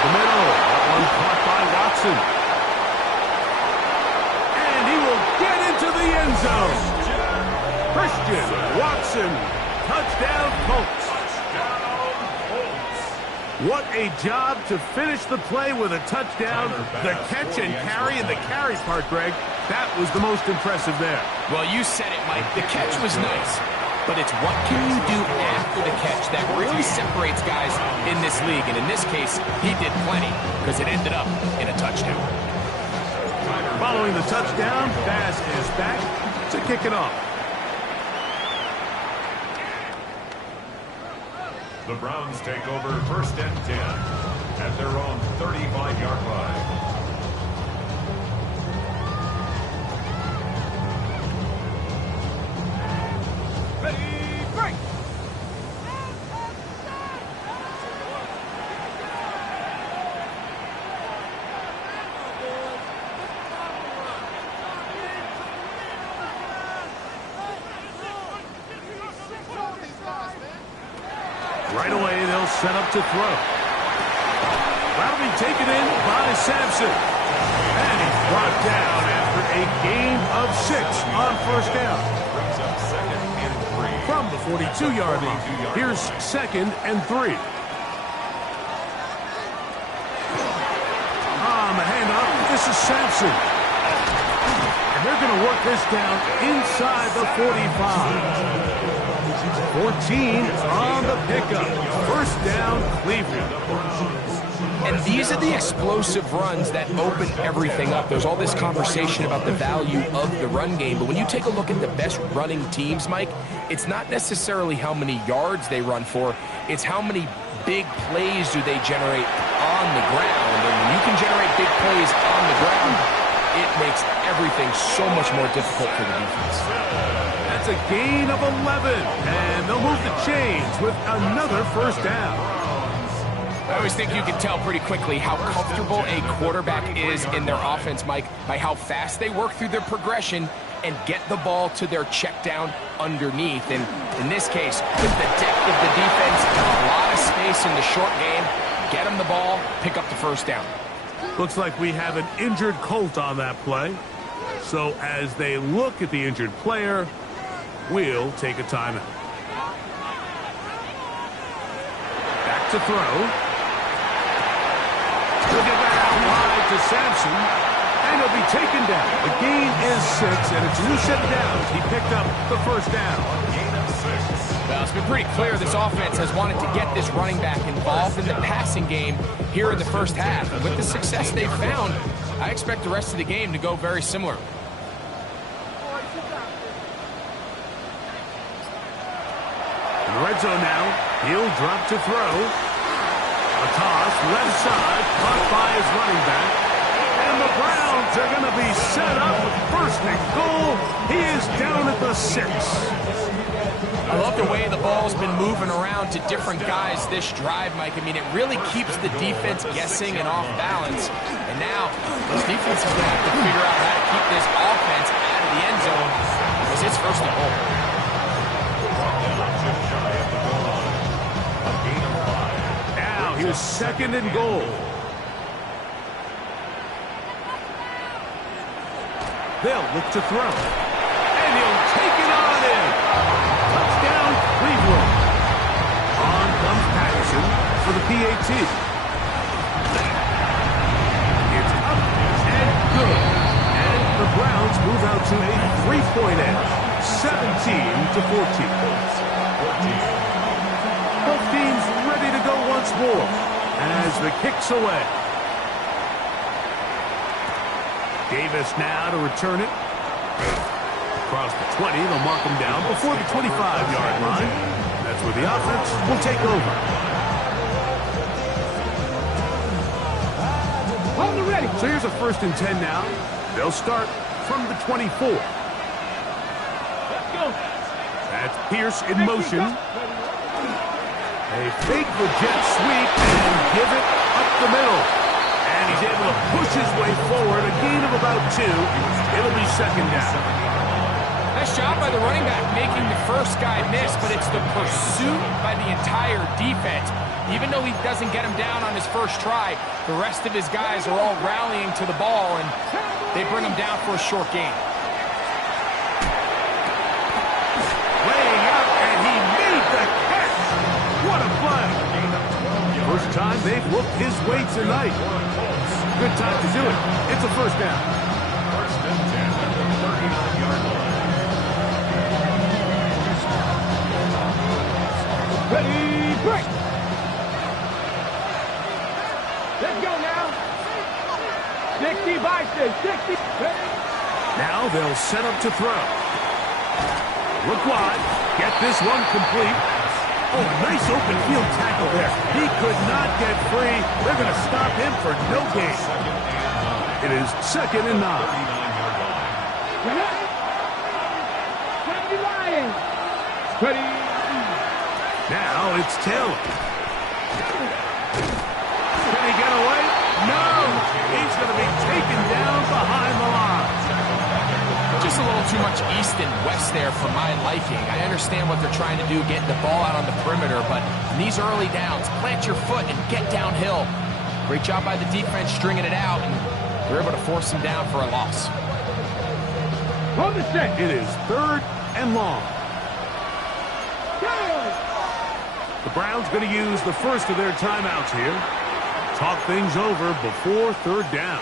the middle. That one caught by Watson. And he will get into the end zone. Christian Watson. Touchdown, Colts. What a job to finish the play with a touchdown. The catch and carry, and the carry part, Greg, that was the most impressive there. Well, you said it, Mike. The catch was nice, but it's what can you do after the catch that really separates guys in this league. And in this case, he did plenty because it ended up in a touchdown. Following the touchdown, Bass is back to kick it off. The Browns take over 1st and 10 at their own 35-yard line. Ready, break! Right away, they'll set up to throw. That'll be taken in by Sampson. And he's brought down after a gain of 6 on 1st down. Brings up 2nd and 3. From the 42-yard line. Here's 2nd and 3. On the handoff, this is Sampson. And they're going to work this down inside the 45. 14 on the pickup. 1st down, Cleveland. And these are the explosive runs that open everything up. There's all this conversation about the value of the run game, but when you take a look at the best running teams, Mike, it's not necessarily how many yards they run for, it's how many big plays do they generate on the ground. And when you can generate big plays on the ground, it makes everything so much more difficult for the defense. That's a gain of 11, and they'll move the chains with another 1st down. I always think you can tell pretty quickly how comfortable a quarterback is in their offense, Mike, by how fast they work through their progression and get the ball to their check down underneath. And in this case, with the depth of the defense and a lot of space in the short game, get them the ball, pick up the 1st down. Looks like we have an injured Colt on that play. So as they look at the injured player, we'll take a timeout. Back to throw. He'll get that out wide to Sampson, and he'll be taken down. The gain is 6, and it's a new set of downs. He picked up the 1st down. Gain of 6. Well, it's been pretty clear this offense has wanted to get this running back involved in the passing game here in the 1st half. And with the success they've found, I expect the rest of the game to go very similar. In the red zone now, he'll drop to throw. A toss, left side, caught by his running back. And the Browns are going to be set up with 1st and goal. He is down at the 6. I love the way the ball's been moving around to different guys this drive, Mike. I mean, it really keeps the defense guessing and off balance. And now, this defense is going to have to figure out how to keep this offense out of the end zone because it's 1st and goal. Here's 2nd and goal. They'll look to throw. And he'll take it on in. Touchdown, Cleveland. On comes Patterson for the PAT. It's up and good. And the Browns move out to a 3-point edge. 17-14. Both teams ready to go once more as the kick's away. Davis now to return it. Across the 20, they'll mark him down before the 25-yard line. That's where the offense will take over. Hold it ready. So here's a 1st and 10 now. They'll start from the 24. Let's go. That's Pierce in motion. A fake the jet sweep and give it up the middle. And he's able to push his way forward. A gain of about 2. It'll be 2nd down. Nice job by the running back making the first guy miss, but it's the pursuit by the entire defense. Even though he doesn't get him down on his first try, the rest of his guys are all rallying to the ball, and they bring him down for a short gain. Laying out, and he made the catch. What a play. First time they've looked his way tonight. Good time to do it. It's a first down. First and 10 at the 39-yard line. Ready, break. Let's go now. 60 by 60. Now they'll set up to throw. Look wide. Get this one complete. Oh, nice open field tackle there. He could not get free. They're going to stop him for no gain. It is 2nd and 9. 39-yard line. Ready. Now it's Taylor. Can he get away? No! He's going to be taken down behind the line. Just a little too much east and west there for my liking. I understand what they're trying to do, getting the ball out on the perimeter, but in these early downs, plant your foot and get downhill. Great job by the defense stringing it out, and they're able to force him down for a loss. Hold the set. It is 3rd and long. The Browns going to use the first of their timeouts here. Talk things over before 3rd down.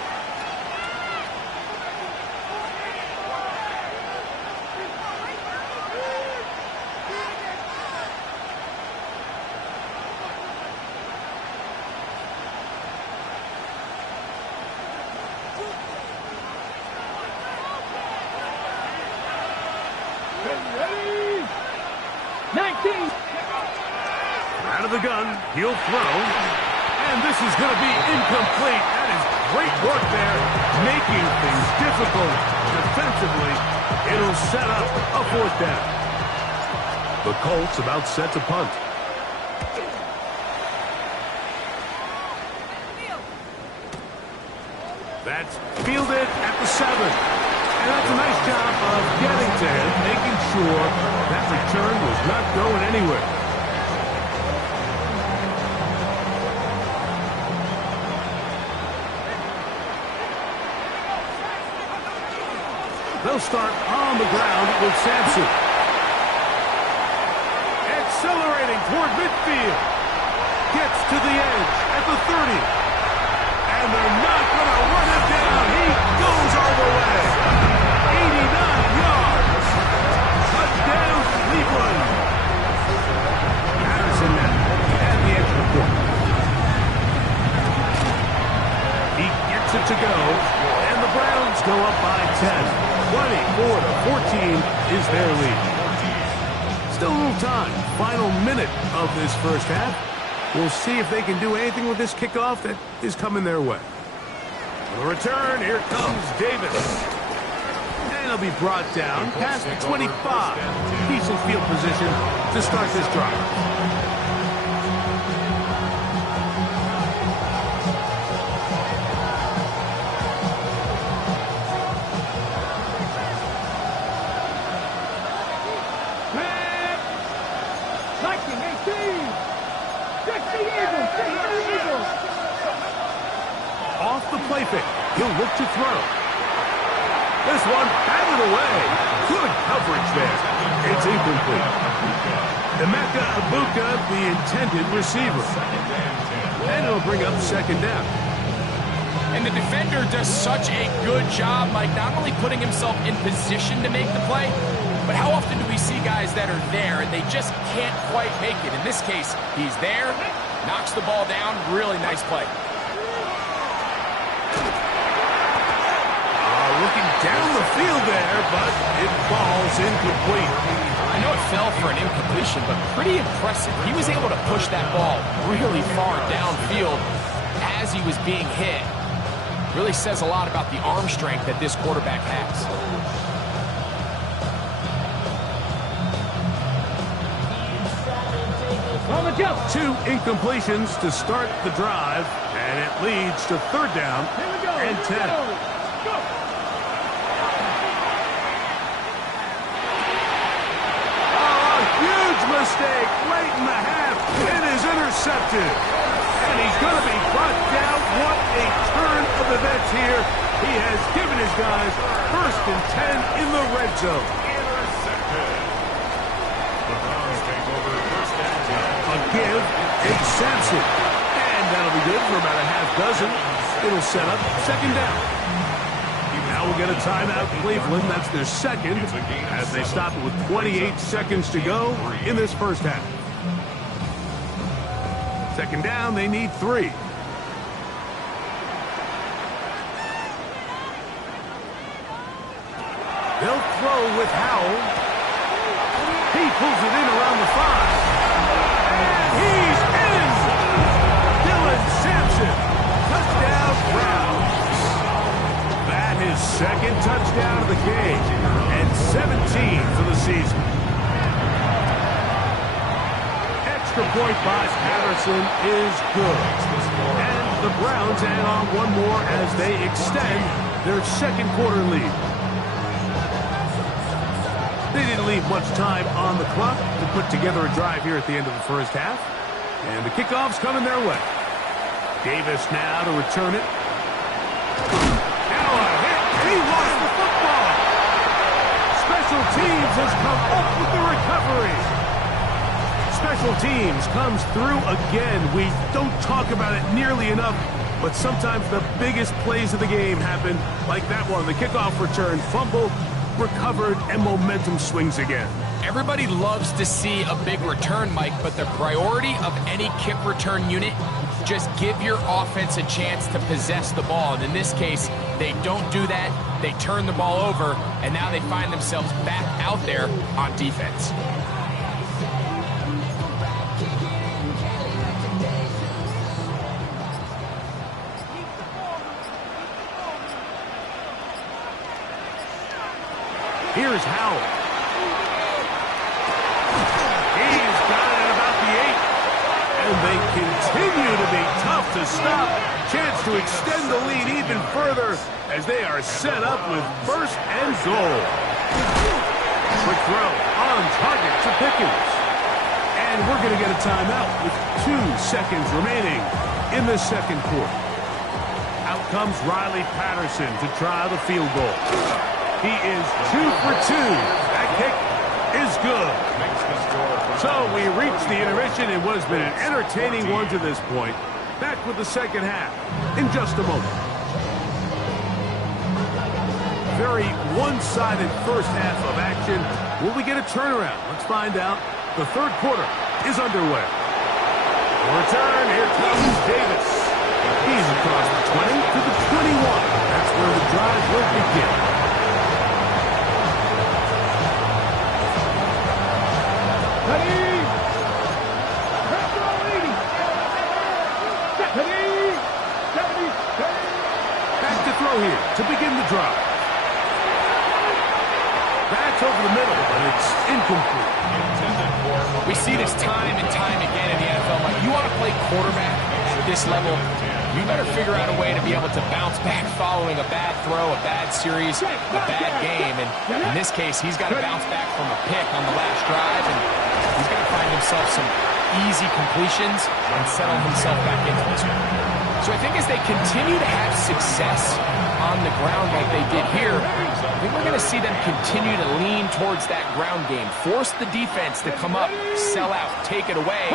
Ready. 19. Out of the gun, he'll throw. And this is going to be incomplete. That is great work there, making things difficult defensively. It'll set up a 4th down. The Colts about set to punt. That's fielded at the 7. And that's a nice job of getting to him, making sure that return was not going anywhere. They'll start on the ground with Sampson. Accelerating toward midfield. Gets to the edge at the 30. And they're not going to run him down. He goes all the way. 89 yards. Touchdown, Cleveland. Patterson now at the extra point. He gets it to go. And the Browns go up by 10. 24-14 is their lead. Still a little time. Final minute of this first half. We'll see if they can do anything with this kickoff that is coming their way. For the return, here comes Davis. And he'll be brought down past the 25. Decent field position to start this drive. Off the play fake. He'll look to throw. This one batted away. Good coverage there. It's incomplete. Emeka Ibuka, the intended receiver. And it'll bring up 2nd down. And the defender does such a good job, Mike, not only putting himself in position to make the play, but how often do we see guys that are there and they just can't quite make it? In this case, he's there, knocks the ball down, really nice play. Looking down the field there, but it falls incomplete. I know it fell for an incompletion, but pretty impressive. He was able to push that ball really far downfield as he was being hit. Really says a lot about the arm strength that this quarterback has. On the jump. 2 incompletions to start the drive, and it leads to 3rd down and 10. intercepted. And he's going to be brought down. What a turn of events here. He has given his guys 1st and 10 in the red zone. Intercepted. The Browns take over 1st and 10. A give, it's Sampson. And that'll be good for about a half dozen. It'll set up 2nd down. Now we'll get a timeout, Cleveland. That's their 2nd, as they stop it with 28 seconds to go in this 1st half. 2nd down, they need 3. They'll throw with Howell. He pulls it in around the 5. And he's in! Dylan Sampson. Touchdown, Browns. That is 2nd touchdown of the game. And 17 for the season. Extra point by Patterson is good. And the Browns add on one more as they extend their 2nd quarter lead. They didn't leave much time on the clock to put together a drive here at the end of the 1st half. And the kickoff's coming their way. Davis now to return it. Now a hit, and he lost the football. Special teams has come up with the recovery. Special teams comes through again. We don't talk about it nearly enough, but sometimes the biggest plays of the game happen like that one. The kickoff return, fumble, recovered, and momentum swings again. Everybody loves to see a big return, Mike, but the priority of any kick return unit, just give your offense a chance to possess the ball. And in this case, they don't do that. They turn the ball over, and now they find themselves back out there on defense. Here's Howell. He's got it at about the 8. And they continue to be tough to stop. Chance to extend the lead even further as they are set up with 1st and goal. Quick throw on target to Pickens. And we're going to get a timeout with 2 seconds remaining in the 2nd quarter. Out comes Riley Patterson to try the field goal. He is 2 for 2. That kick is good. So we reach the intermission in what has been an entertaining one to this point. Back with the 2nd half in just a moment. Very one-sided 1st half of action. Will we get a turnaround? Let's find out. The 3rd quarter is underway. The return, here comes Davis. He's across the 20 to the 21. That's where the drive will begin. Back to throw here to begin the drive. That's over the middle, but it's incomplete. We see this time and time again in the NFL. Like, you want to play quarterback at this level, you better figure out a way to be able to bounce back following a bad throw, a bad series, a bad game. And in this case, he's got to bounce back from a pick on the last drive, and he's got to find himself some easy completions and settle himself back into this one. So I think as they continue to have success on the ground like they did here, I think we're going to see them continue to lean towards that ground game, force the defense to come up, sell out, take it away,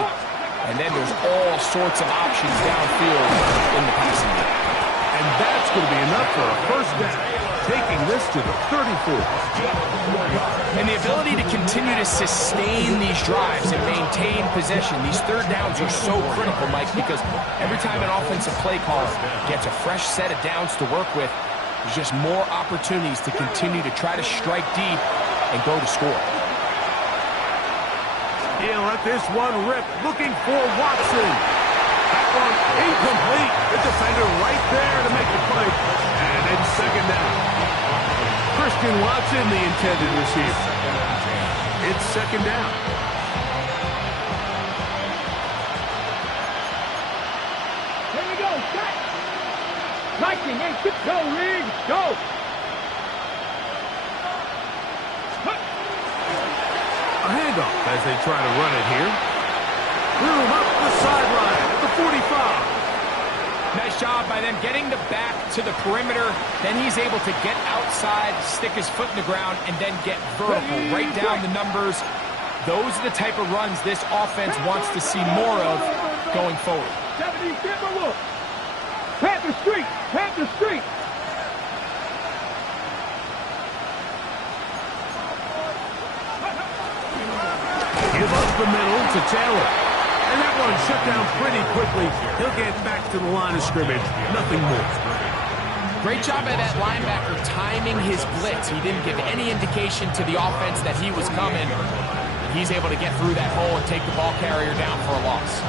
and then there's all sorts of options downfield in the passing game. And that's going to be enough for a 1st down, taking this to the 34. And the ability to continue to sustain these drives and maintain possession, these 3rd downs are so critical, Mike, because every time an offensive play caller gets a fresh set of downs to work with, there's just more opportunities to continue to try to strike deep and go to score. He'll let this one rip, looking for Watson. That one incomplete. The defender right there to make the play. And it's 2nd down. Christian Watson, the intended receiver. It's 2nd down. Here we go. Set. Lightning and go, Reed. Go. A handoff as they try to run it here. Boom up the sideline at the 45. Nice job by them getting the back to the perimeter. Then he's able to get outside, stick his foot in the ground, and then get vertical, right down the numbers. Those are the type of runs this offense wants to see more of going forward. Panther Street! Panther Street! Give up the middle to Taylor. And that one shut down pretty quickly. He'll get back to the line of scrimmage. Nothing more. Great job by that linebacker timing his blitz. He didn't give any indication to the offense that he was coming. He's able to get through that hole and take the ball carrier down for a loss.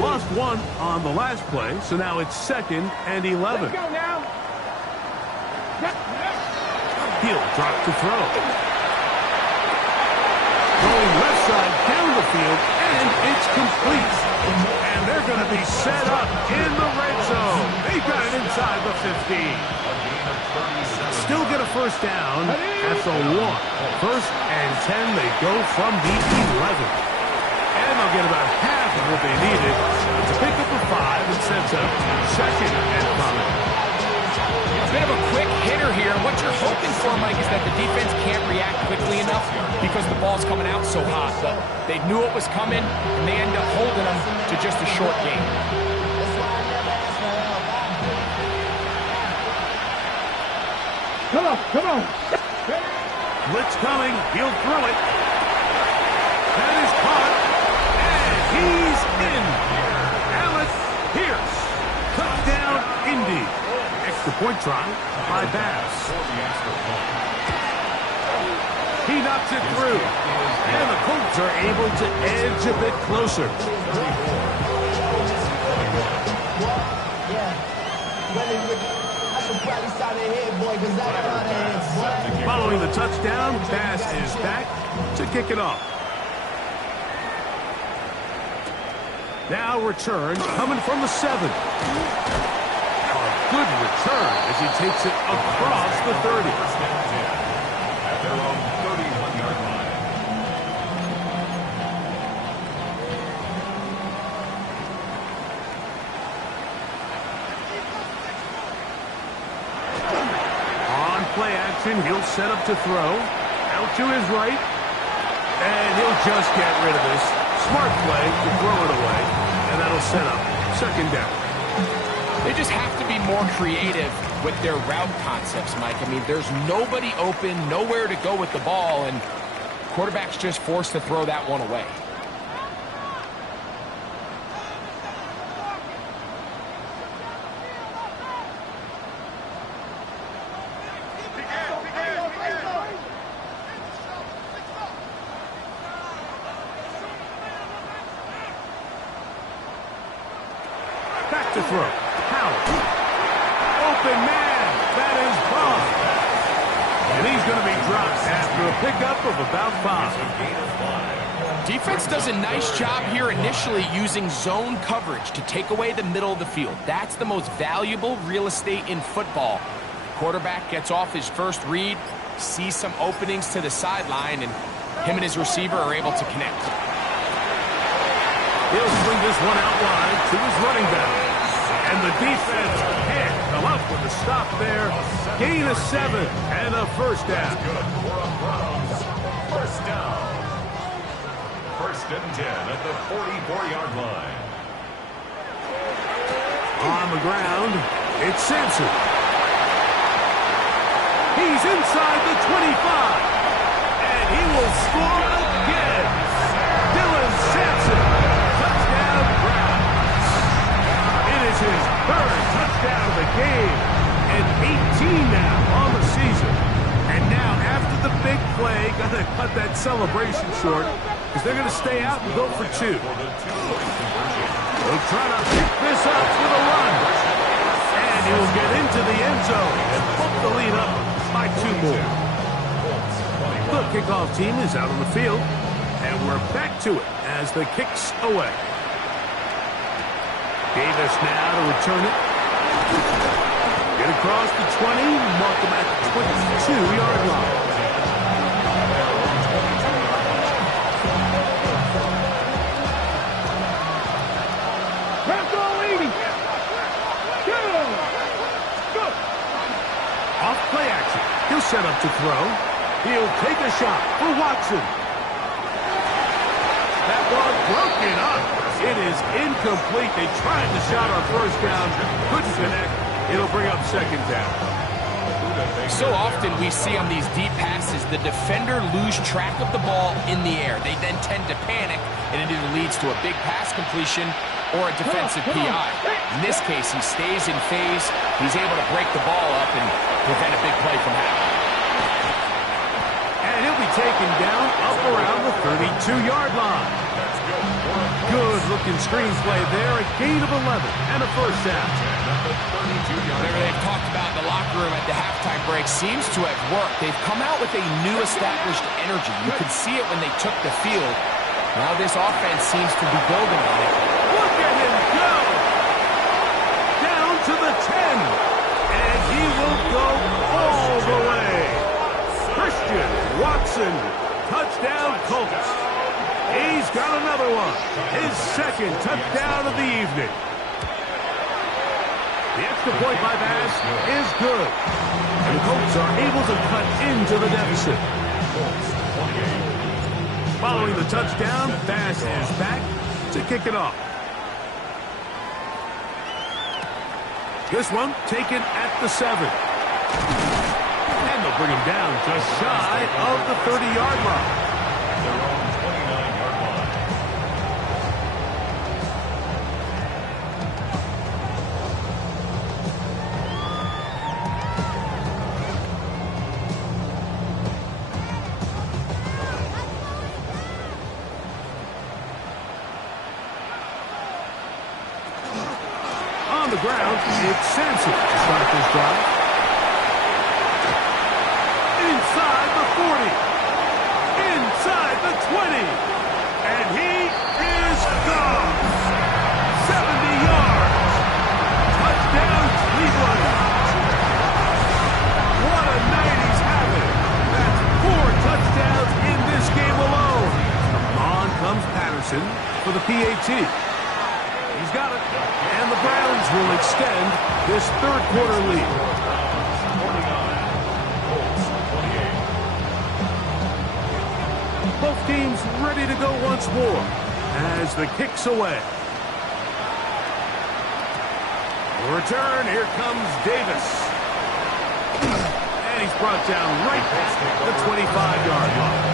Lost one on the last play, so now it's 2nd and 11. Let's go now. He'll drop to throw. Going left side down the field, and it's complete. And they're going to be set up in the red zone. They've got it inside the 15. Still get a first down at the 1. 1st and 10, they go from the 11. And they'll get about half of what they needed to pick up a 5 and sets up 2nd and 5. A bit of a quick hitter here. What you're hoping for, Mike, is that the defense can't react quickly enough because the ball's coming out so hot. But they knew it was coming, and they end up holding them to just a short game. Come on, come on. Blitz coming. He'll throw it. That is caught. And he's in. Alex Pierce. Touchdown, Indy. Extra point try by Bass. He knocks it through. And the Colts are able to edge a bit closer. Following the touchdown, Bass is back to kick it off. Now return coming from the 7. A good return as he takes it across the 30. At their own 31-yard line. On play action, he'll set up to throw. Out to his right. And he'll just get rid of this. Smart play to throw it away. And that'll set up 2nd down. They just have to be more creative with their route concepts, Mike. I mean, there's nobody open, nowhere to go with the ball, and quarterback's just forced to throw that one away. Back to throw. Howard. Open man. That is gone. And he's going to be dropped after a pickup of about 5. Defense does a nice job here initially using zone coverage to take away the middle of the field. That's the most valuable real estate in football. Quarterback gets off his first read, sees some openings to the sideline, and him and his receiver are able to connect. He'll swing this one out wide to his running back. And the defense can't come up with a stop there. Gain of 7 and a first down. Good for a Browns. First down. 1st and 10 at the 44-yard line. On the ground, it's Sampson. He's inside the 25. And he will score again. Dylan Sampson. Touchdown, Browns. It is his 3rd touchdown of the game. And 18 now on the season. And now, after the big play, got to cut that celebration short because they're going to stay out and go for 2. They'll try to pick this up with a run. And he will get into the end zone and put the lead up by 2 more. The kickoff team is out on the field, and we're back to it as the kick's away. Davis now to return it. Get across the 20, mark them at the 22-yard line. to throw. He'll take a shot for Watson. That ball broken up. It is incomplete. They tried the shot on first down. Couldn't connect. It'll bring up second down. So often we see on these deep passes, the defender lose track of the ball in the air. They then tend to panic, and it either leads to a big pass completion or a defensive PI. In this case, he stays in phase. He's able to break the ball up and prevent a big play from happening. And he'll be taken down up around the 32-yard line. Good-looking screenplay there, a gain of 11 and a first down. Whatever they've talked about in the locker room at the halftime break seems to have worked. They've come out with a new established energy. You could see it when they took the field. Now this offense seems to be building on it. Look at him go! Down to the 10. And he will go all the way. Christian Watson, touchdown Colts. He's got another one. His second touchdown of the evening. The extra point by Bass is good. And the Colts are able to cut into the deficit. Following the touchdown, Bass is back to kick it off. This one taken at the 7. And they'll bring him down just shy of the 30-yard line. Their own 29-yard line. On the ground, it's Sampson to start this drive. Inside the 40. Inside the 20. And he is gone. 70 yards. Touchdown, Cleveland. What a night he's having. That's 4 touchdowns in this game alone. On comes Patterson for the PAT. He's got it. And the Browns will extend this third quarter lead. 49. Colts 28. Both teams ready to go once more as the kick's away. The return, here comes Davis. And he's brought down right at the 25-yard line.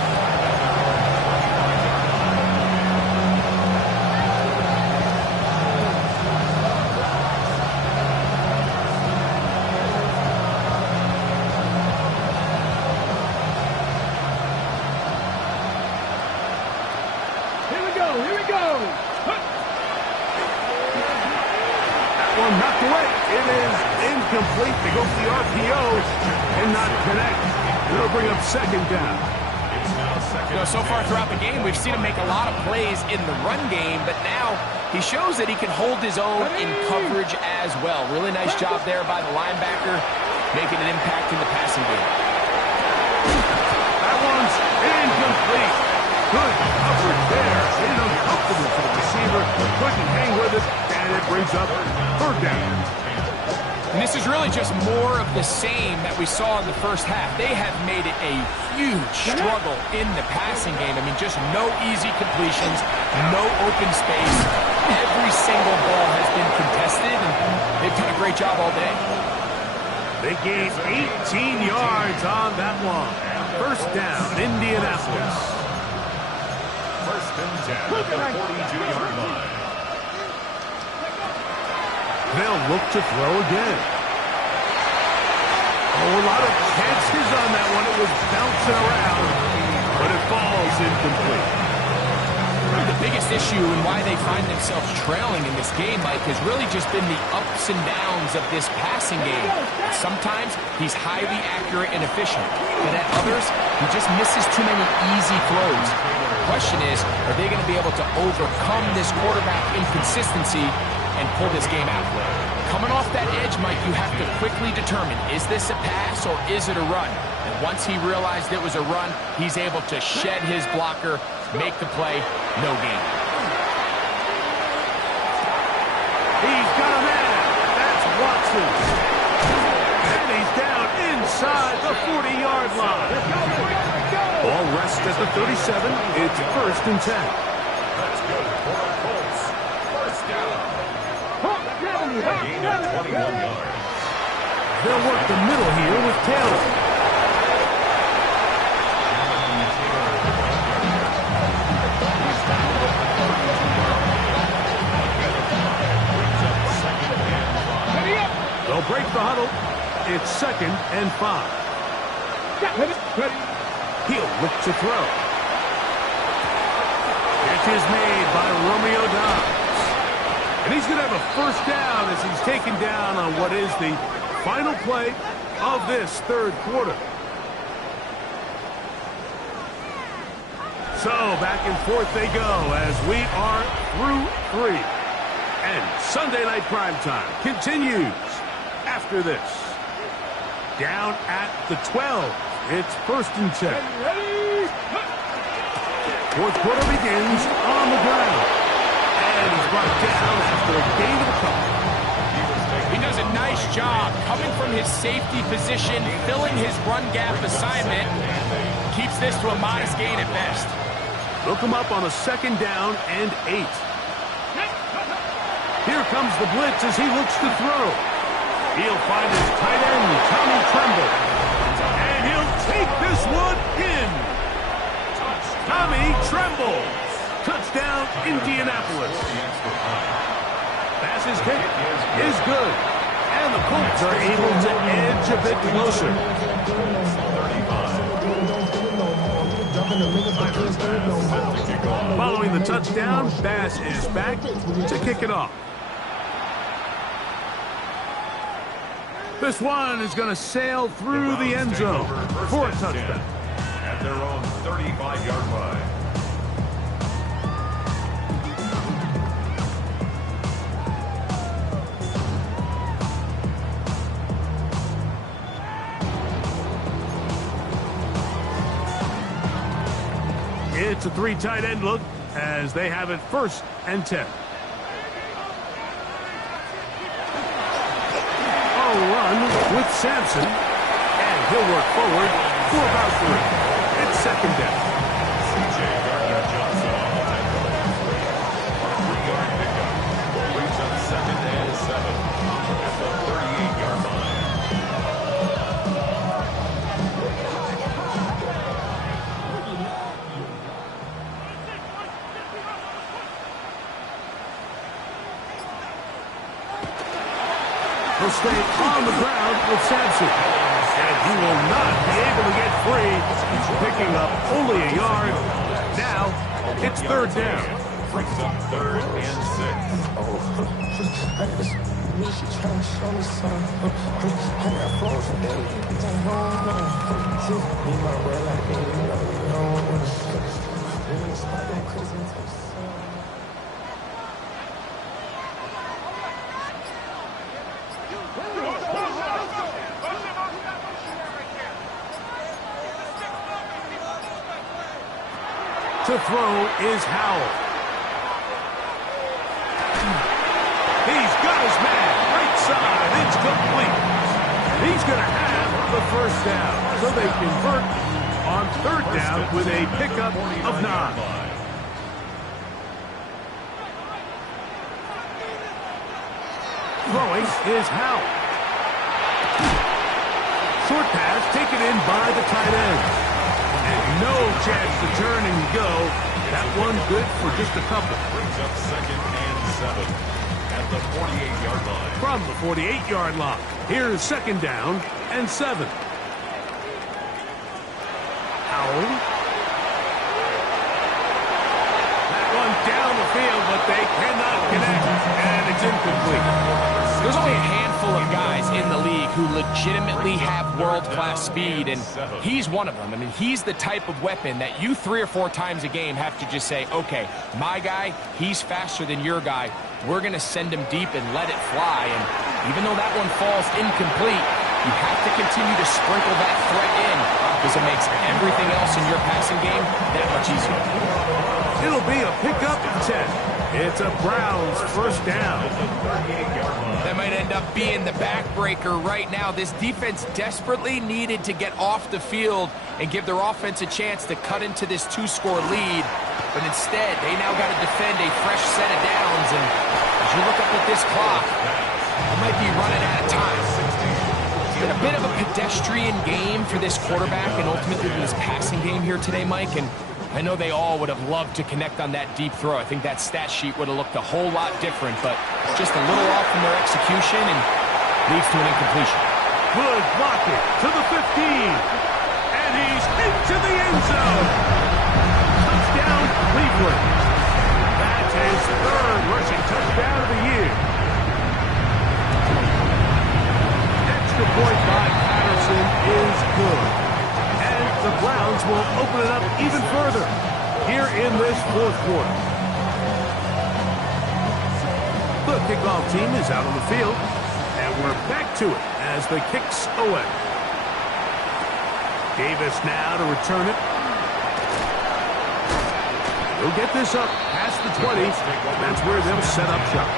Knocked away. It is incomplete. They go for the RPO and not connect. It'll bring up second down. It's now second. So far throughout the game, we've seen him make a lot of plays in the run game, but now he shows that he can hold his own in coverage as well. Really nice job there by the linebacker, making an impact in the passing game. That one's incomplete. Good coverage there. Made it uncomfortable for the receiver. Couldn't hang with it, and it brings up third down. And this is really just more of the same that we saw in the first half. They have made it a huge struggle in the passing game. I mean, just no easy completions, no open space. Every single ball has been contested, and they've done a great job all day. They gained 18 yards on that one. First down, Indianapolis. First and 10 at the 42-yard line. They'll look to throw again. Oh, a lot of chances on that one. It was bouncing around, but it falls incomplete. The biggest issue and why they find themselves trailing in this game, Mike, has really just been the ups and downs of this passing game. Sometimes he's highly accurate and efficient, but at others, he just misses too many easy throws. The question is, are they going to be able to overcome this quarterback inconsistency and pull this game out? Coming off that edge, Mike, you have to quickly determine, is this a pass or is it a run? And once he realized it was a run, he's able to shed his blocker, make the play, no gain. He's got a man. That's Watson. And he's down inside the 40-yard line. Ball rests at the 37. It's 1st and 10. That's good for the Colts. First down. Gain of 21 yards. They'll work the middle here with Taylor. They'll break the huddle. It's 2nd and 5. He'll look to throw. Catch is made by Romeo Dobbs. And he's going to have a first down as he's taken down on what is the final play of this 3rd quarter. So back and forth they go as we are through 3. And Sunday Night Primetime continues after this. Down at the 12. It's 1st and 10. 4th quarter begins on the ground. And he's brought down after a gain of a couple. He does a nice job coming from his safety position, filling his run gap assignment. Keeps this to a modest gain at best. Look him up on a 2nd down and 8. Here comes the blitz as he looks to throw. He'll find his tight end, Tommy Tremble. And he'll take this one in. Tommy Tremble. Touchdown, Indianapolis. Pass is kick is good. And the Colts are able to edge a bit closer. Following the touchdown, Bass is back to kick it off. This one is going to sail through the end zone for a touchdown. At their own 35-yard line. It's a 3 tight end look as they have it 1st and 10. Run with Sampson, and he'll work forward for about 3. It's 2nd down. C.J. Gardner-Johnson on the tackle. A 3-yard pickup brings up 2nd and 7 at the 38-yard line. He'll stay on the ground with Sampson. And he will not be able to get free. He's picking up only a yard. Now, it's 3rd down. Brings up 3rd and 6. To throw is Howell. He's got his man. Right side. It's complete. He's going to have the 1st down. So they convert on 3rd down with a pickup of 9. Throwing is Howell. Short pass taken in by the tight end. And no chance to turn and go. That one good for just a couple. Brings up 2nd and 7 at the 48-yard line. From the 48-yard line, here's 2nd down and 7. Howell. That one down the field, but they cannot connect. And it's incomplete. There's only a handful of guys in the league who legitimately have world-class speed, and he's one of them. I mean, he's the type of weapon that you 3 or 4 times a game have to just say, okay, my guy, he's faster than your guy. We're going to send him deep and let it fly. And even though that one falls incomplete, you have to continue to sprinkle that threat in because it makes everything else in your passing game that much easier. It'll be a pickup of 10. It's a Browns first down. That might end up being the backbreaker right now. This defense desperately needed to get off the field and give their offense a chance to cut into this 2-score lead. But instead, they now got to defend a fresh set of downs. And as you look up at this clock, it might be running out of time. It's been a bit of a pedestrian game for this quarterback and ultimately this passing game here today, Mike. And I know they all would have loved to connect on that deep throw. I think that stat sheet would have looked a whole lot different, but just a little off from their execution and leads to an incompletion. Good blocking to the 15. And he's into the end zone. Touchdown, Cleveland. That's his third rushing touchdown of the year. Extra point by Patterson is good. And the Browns will open it up even further here in this fourth quarter. The kickoff team is out on the field, and we're back to it as the kick's away. Davis now to return it. He'll get this up past the 20. That's where they'll set up shop.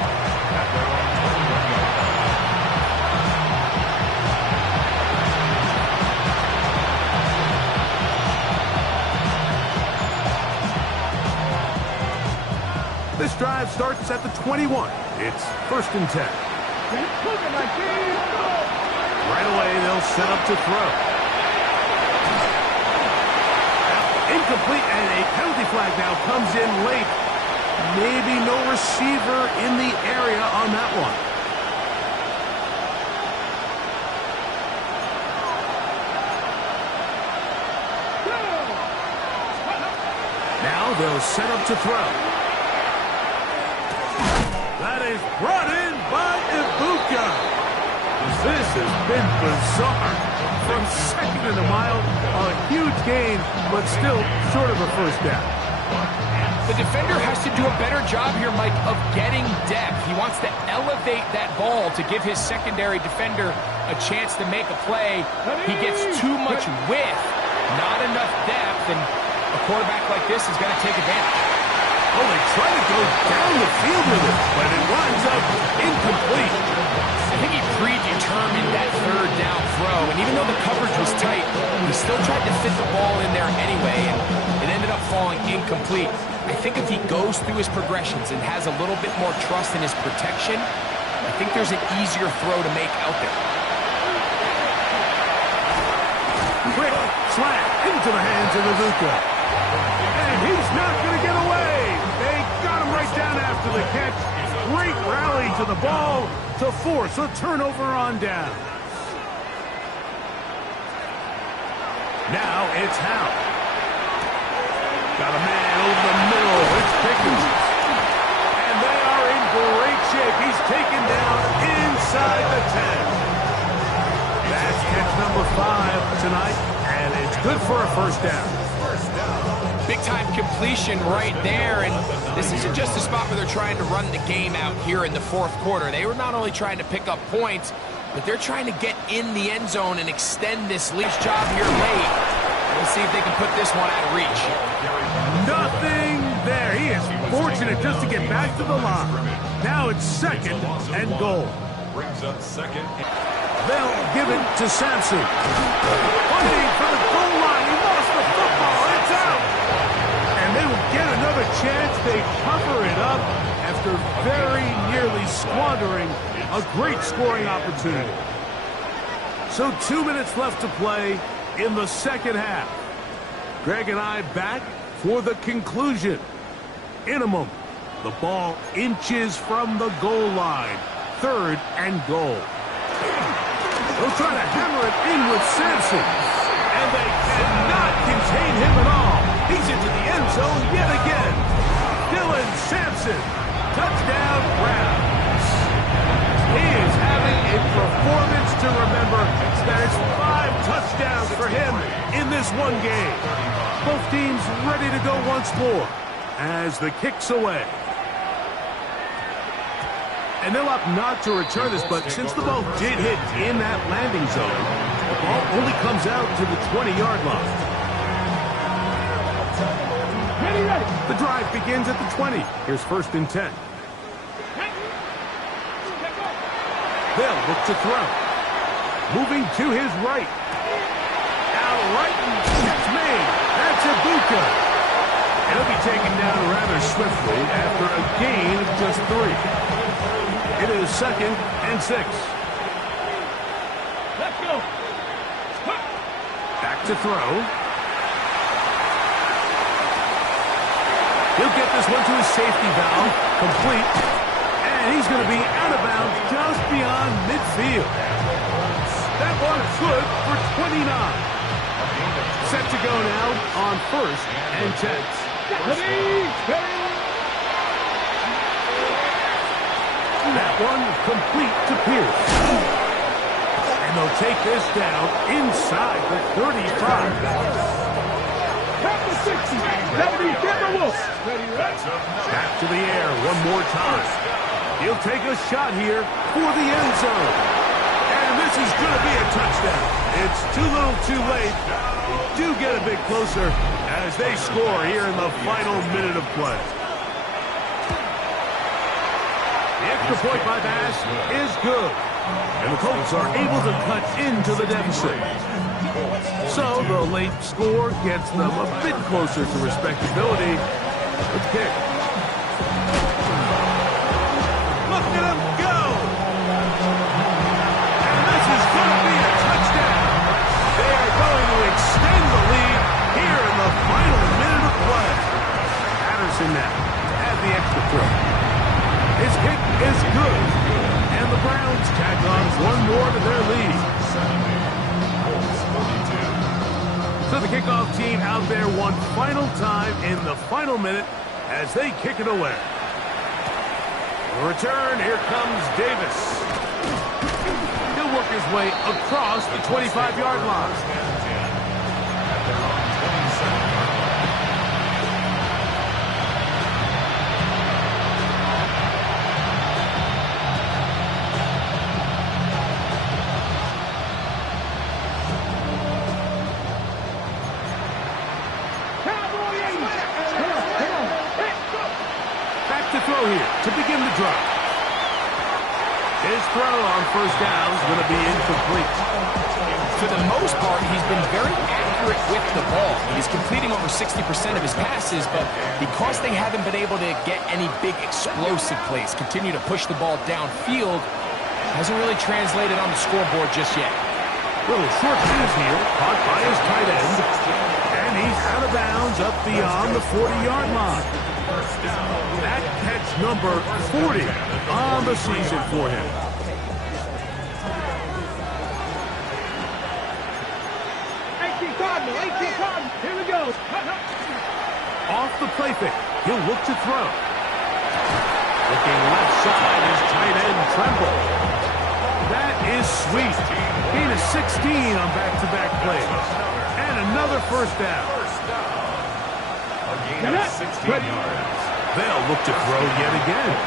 This drive starts at the 21. It's first and 10. Right away, they'll set up to throw. Incomplete, and a penalty flag now comes in late. Maybe no receiver in the area on that one. Now they'll set up to throw. That is brought in by Ibuka. This has been bizarre. From second in a mile, a huge gain, but still short of a first down. The defender has to do a better job here, Mike, of getting depth. He wants to elevate that ball to give his secondary defender a chance to make a play. He gets too much width, not enough depth, and a quarterback like this is going to take advantage. Oh, they try to go down the field with it, but it winds up incomplete. I think he predetermined that third down throw, and even though the coverage was tight, he still tried to fit the ball in there anyway, and it ended up falling incomplete. I think if he goes through his progressions and has a little bit more trust in his protection, I think there's an easier throw to make out there. Quick slant into the hands of Ibuka. And he's not going to get away. They got him right down after the catch. Great rally to the ball to force a turnover on down. Now it's Howe. Got a man over the middle. It's Pickens. And they are in great shape. He's taken down inside the 10. That's catch number 5 tonight, and it's good for a first down. Big-time completion right there, and this isn't just a spot where they're trying to run the game out here in the fourth quarter. They were not only trying to pick up points, but they're trying to get in the end zone and extend this leash job here late. We'll see if they can put this one out of reach. Nothing there. He is fortunate just to get back to the line. Now it's second and goal. Brings up second. They'll give it to Sampson. Fighting for the goal line. He lost the football. It's out. And they will get another chance. They cover it up after very nearly squandering a great scoring opportunity. So 2 minutes left to play in the second half. Greg and I back for the conclusion. In a moment, the ball inches from the goal line. Third and goal. They'll try to hammer it in with Sampson. And they cannot contain him at all. He's into the end zone yet again. Dylan Sampson. Touchdown, Browns. He is having a performance to remember. There's 5 touchdowns for him in this one game. Both teams ready to go once more as the kick's away. And they'll opt not to return this, but since the ball did hit in that landing zone, the ball only comes out to the 20-yard line. Ready, ready. The drive begins at the 20. Here's 1st and 10. They'll look to throw. Moving to his right. Out right, and catch made. That's Ibuka. He'll be taken down rather swiftly after a gain of just 3. It is 2nd and 6. Let's go. Back to throw. He'll get this one to his safety valve. Complete. And he's going to be out of bounds just beyond midfield. That one's good for 29. Set to go now on 1st and 10. That one complete to Pierce. And they'll take this down inside the 35. Back to 60. Deputy Timberwolves. Back to the air one more time. He'll take a shot here for the end zone. And this is going to be a touchdown. It's too little too late. They do get a bit closer as they score here in the final minute of play. The extra point by Bass is good. And the Colts are able to cut into the deficit. So the late score gets them a bit closer to respectability. The kick. Look at him go! And this is going to be a touchdown. They are going to extend the lead here in the final minute of play. Patterson now at the extra throw. His kick is good. And the Browns tack on one more to their lead. So the kickoff team out there one final time in the final minute as they kick it away. The return, here comes Davis. He'll work his way across the 25-yard line. Here to begin the drive. His throw on 1st down is going to be incomplete. For the most part, he's been very accurate with the ball. He's completing over 60% of his passes, but because they haven't been able to get any big explosive plays, continue to push the ball downfield, hasn't really translated on the scoreboard just yet. Little short pass here, caught by his tight end, and he's out of bounds up beyond the 40-yard line. That catch number 40 on the season for him. 18 Cardinal. Here we go. Off the play fake, he'll look to throw. Looking left side is tight end Tremble. That is sweet. Gain of 16 on back-to-back plays. And another 1st down. A gain of 16 yards. They'll look to throw yet again.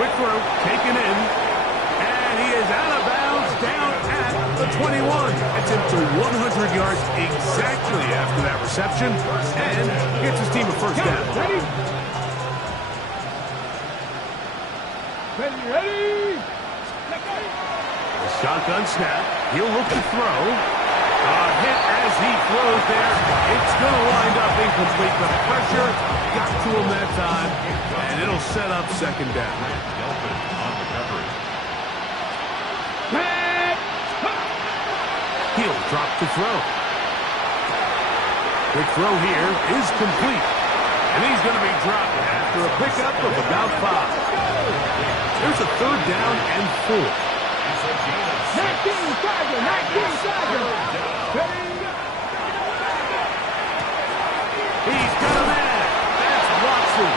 Quick throw, taken in. And he is out of bounds down at the 21. Gets him to 100 yards exactly after that reception. And gets his team a 1st down. Ready? A shotgun snap. He'll look to throw. A hit as he throws there. It's going to wind up incomplete. The pressure got to him that time, and it'll set up 2nd down. Delphin on the coverage. He'll drop to throw. Quick throw here is complete, and he's going to be dropped after a pickup of about 5. There's a 3rd down and 4. 19 Tiger. He's got a man. That's Watson.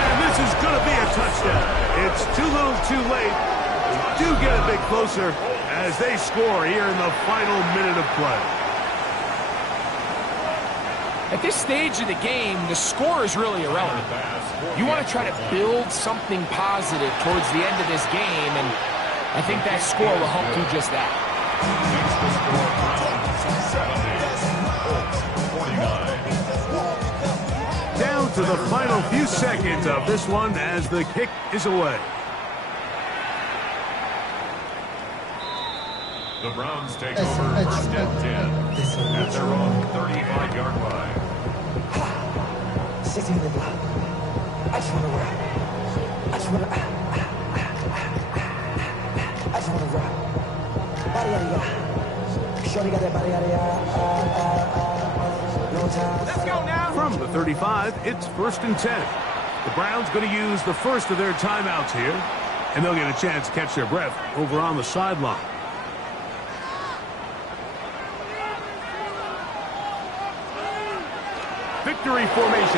And this is going to be a touchdown. It's too little too late. They do get a bit closer as they score here in the final minute of play. At this stage of the game, the score is really irrelevant. You want to try to build something positive towards the end of this game, and I think that score will help do just that. Makes the score Browns 70, Colts 49. to the final few seconds of this one as the kick is away. The Browns take over first and 10 at their own 35-yard line. I just want to run. I just want to run. Body, shorty got that body, no time. Let's go now. From the 35, it's first and 10. The Browns going to use the first of their timeouts here, and they'll get a chance to catch their breath over on the sideline. Victory formation.